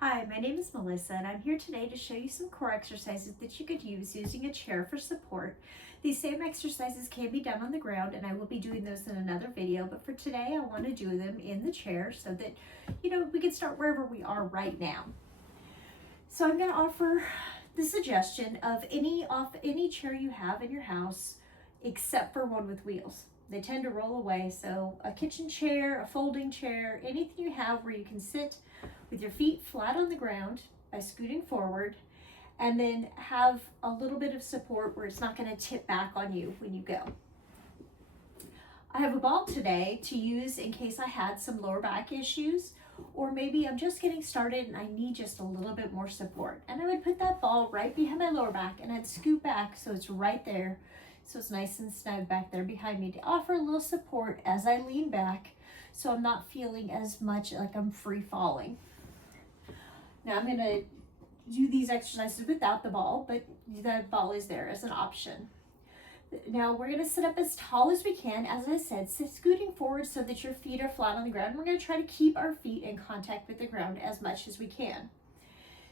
Hi, my name is Melissa and I'm here today to show you some core exercises that you could use using a chair for support. These same exercises can be done on the ground and I will be doing those in another video, but for today I want to do them in the chair so that, we can start wherever we are right now. So I'm going to offer the suggestion of any chair you have in your house except for one with wheels. They tend to roll away, so a kitchen chair, a folding chair, anything you have where you can sit with your feet flat on the ground by scooting forward and then have a little bit of support where it's not going to tip back on you when you go. I have a ball today to use in case I had some lower back issues, or maybe I'm just getting started and I need just a little bit more support. And I would put that ball right behind my lower back and I'd scoot back so it's right there. So it's nice and snug back there behind me to offer a little support as I lean back so I'm not feeling as much like I'm free falling. Now I'm going to do these exercises without the ball, but the ball is there as an option. Now we're going to sit up as tall as we can, as I said, scooting forward so that your feet are flat on the ground. We're going to try to keep our feet in contact with the ground as much as we can.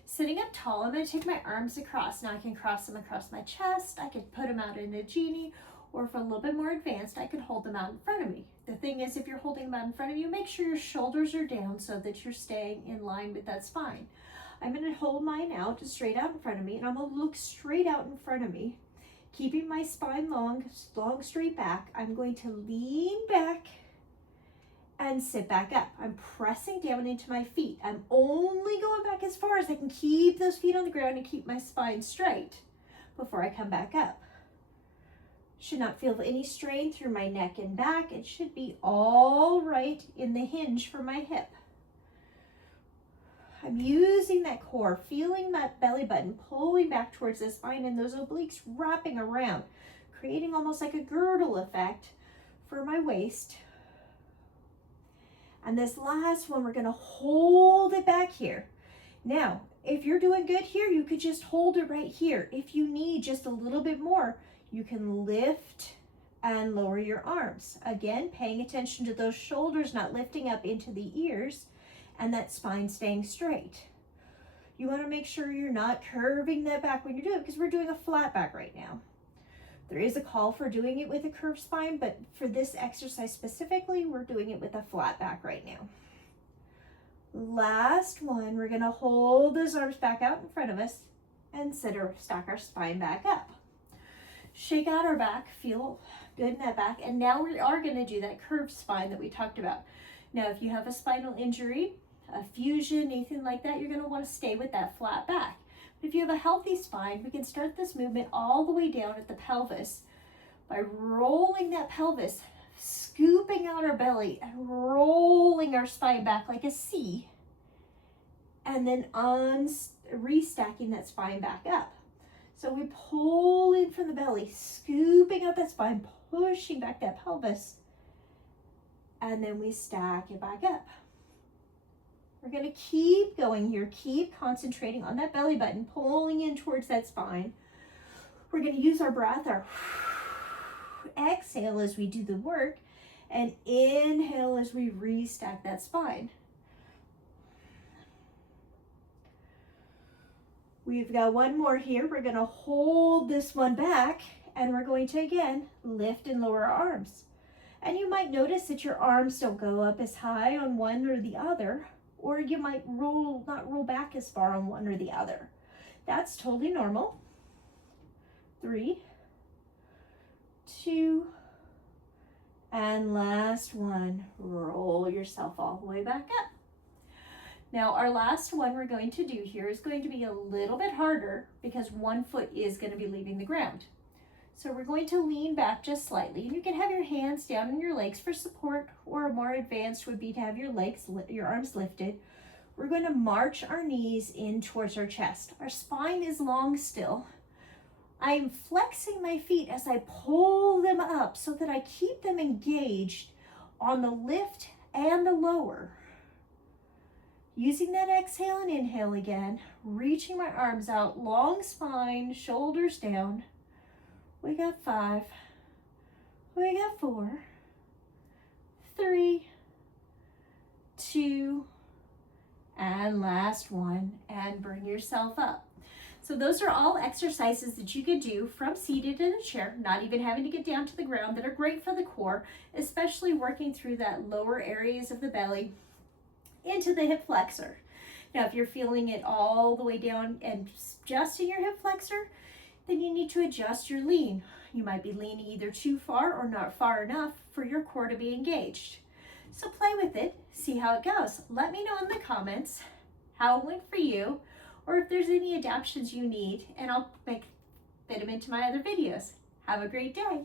Sitting up tall, I'm going to take my arms across. Now I can cross them across my chest. I could put them out in a genie, or if I'm a little bit more advanced, I could hold them out in front of me. The thing is, if you're holding them out in front of you, make sure your shoulders are down so that you're staying in line with that spine. I'm going to hold mine out straight out in front of me, and I'm going to look straight out in front of me, keeping my spine long, straight back. I'm going to lean back and sit back up. I'm pressing down into my feet. I'm only going back as far as I can keep those feet on the ground and keep my spine straight before I come back up. Should not feel any strain through my neck and back. It should be all right in the hinge for my hip. I'm using that core, feeling that belly button pulling back towards the spine and those obliques wrapping around, creating almost like a girdle effect for my waist. And this last one, we're going to hold it back here. Now, if you're doing good here, you could just hold it right here. If you need just a little bit more, you can lift and lower your arms. Again, paying attention to those shoulders not lifting up into the ears and that spine staying straight. You want to make sure you're not curving that back when you're doing it, because we're doing a flat back right now. There is a call for doing it with a curved spine, but for this exercise specifically, we're doing it with a flat back right now. Last one, we're going to hold those arms back out in front of us and stack our spine back up. Shake out our back, feel good in that back, and now we are going to do that curved spine that we talked about. Now, if you have a spinal injury, a fusion, anything like that, you're going to want to stay with that flat back. If you have a healthy spine, we can start this movement all the way down at the pelvis by rolling that pelvis, scooping out our belly and rolling our spine back like a C, and then restacking that spine back up. So we pull in from the belly, scooping out that spine, pushing back that pelvis, and then we stack it back up. We're going to keep going here, keep concentrating on that belly button, pulling in towards that spine. We're going to use our breath, our exhale as we do the work, and inhale as we restack that spine. We've got one more here. We're going to hold this one back, and we're going to, again, lift and lower our arms. And you might notice that your arms don't go up as high on one or the other, or you might not roll back as far on one or the other. That's totally normal. 3, 2, and last one. Roll yourself all the way back up. Now, our last one we're going to do here is going to be a little bit harder because one foot is going to be leaving the ground. So we're going to lean back just slightly, and you can have your hands down on your legs for support, or a more advanced would be to have your arms lifted. We're going to march our knees in towards our chest. Our spine is long still. I'm flexing my feet as I pull them up so that I keep them engaged on the lift and the lower. Using that exhale and inhale again, reaching my arms out, long spine, shoulders down. We got 5, we got 4, 3, 2, and and last one, and bring yourself up. So those are all exercises that you could do from seated in a chair, not even having to get down to the ground, that are great for the core, especially working through that lower areas of the belly into the hip flexor. Now, if you're feeling it all the way down and just in your hip flexor, then you need to adjust your lean. You might be leaning either too far or not far enough for your core to be engaged. So play with it, see how it goes. Let me know in the comments how it went for you, or if there's any adaptations you need, and I'll fit them into my other videos. Have a great day.